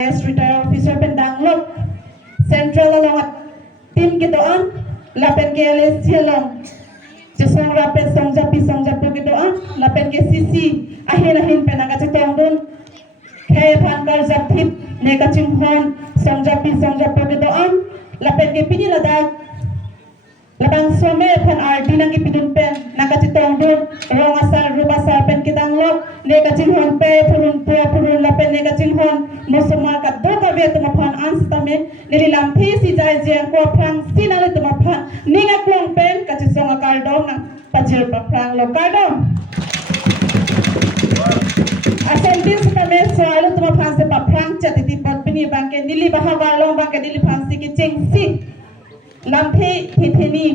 Retired officer pendanglok central along tim gitoan lapen ke LSC along jesong rapen song japi gitoan lapen ke CC ahin penaga cetong dun khe phankar japthip ne kaching hon song japi gitoan lapen ke pini ladak labang some phan RD nang ipidun pen naga cetong dun rong asar rubasar pen kidanglok ne kaching hon pe purun lapen ne kaching hon mosoma ka doka ve tuma phan anstame nililam thi si jai je ko phrang sinale tuma phan ninga klong pen ka chi songa kaldom na pajir pa phrang lo kaldom asentin tame soalo tuma phan se pa phrang chati ti pat pini bangke nili bahawa long bangke nili phan si ki chengsi lamthi thithini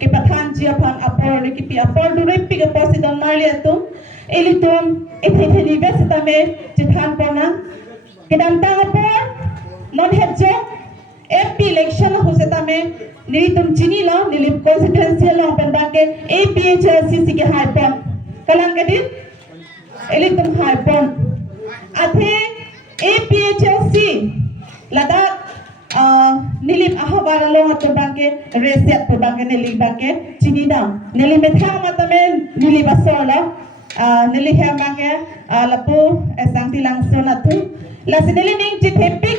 ke pathan ji phan apor ni ki pi apor dure pi ke posi don mali atum elitum ethithini besitame jithan pona kedam tang apor non hedjo MP election husetame nilitum chini lo nilip constituency lo pendake APHLCC ke high pon kalang kedin elitum high pon athe APHLC lada nilip ahawar lo atubangke reset tubangke nilip bangke chini dam nilip metha matame nilip asola nilip hemangke lapu esang tilang sonatu lasinili ning chithepik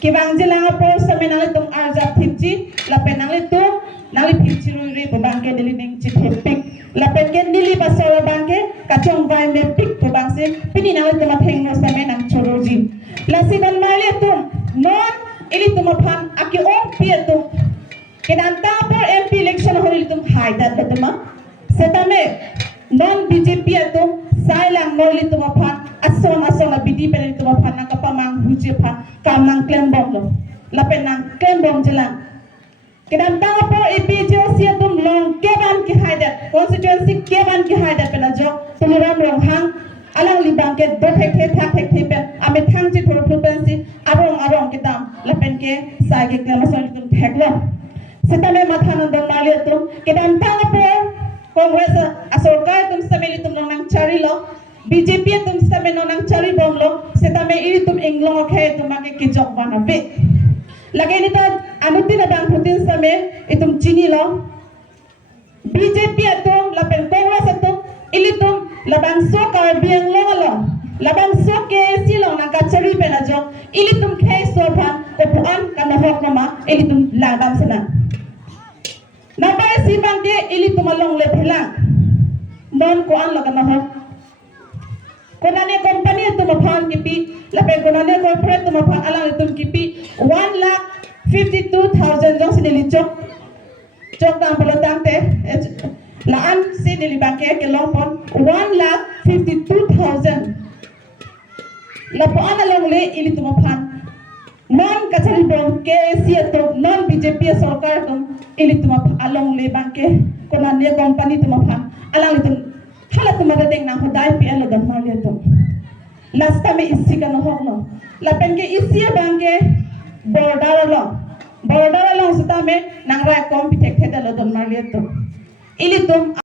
kibang jilang apor samenali tum arjap thipji lapenali tum nali phipchi ruri bangke nili ning chithepik lapenke nili basora bangke kachong vai me pik bangse pini nali tum athengno samenang choroji lasidan mali tum non ili tum phan aki om pietum kedanta por MP election horil tum haidat betuma setame non BJP atum sailang noli tum phan asong BD pen tum phan na kapamang huji phan kamang klembom lo lapenang klembom jelang kedanta por APHLC atum long keban ki haidat constituency keban ki haidat penajo tumuram rong hang alang libang ke dothek thak pen ame thangji thor frequency arong kitam lapen ke sage klamason tum theklo setame mathanandon mali tum kedanta por Congress asorkar tum sameli tum nang chari lo BJP tum sameno nang chari bom lo setame iri tum englong khe tumake kijok bana be lage ni ta anutin abang putin same itum chini lo BJP atum lapen Congress atum ili tum labang so kar biang lo labang so ke silong nang kachari penajo ili tum khe so phan opuan kana hok nama ili tum labang sana nabai sibang dia ili tumalong le philang non ko an laga na konane company tumaphan kipi lape konane corporate tumaphan alang tum kipi 1,52,000 jong sinili chok tang pelotang te laan sinili bangke ke longpon 1,52,000 lapo an alang le ili tumaphan non kachari bong KC to non BJP sarkar tum ili tuma along le bangke kona ne company tuma phan alang tum hala tuma deng na hodai pi alo dam mali tum last time isi kana hokno la penke isi bangke border lo sutame nangra kom pitek thedalo dam mali tum ili tum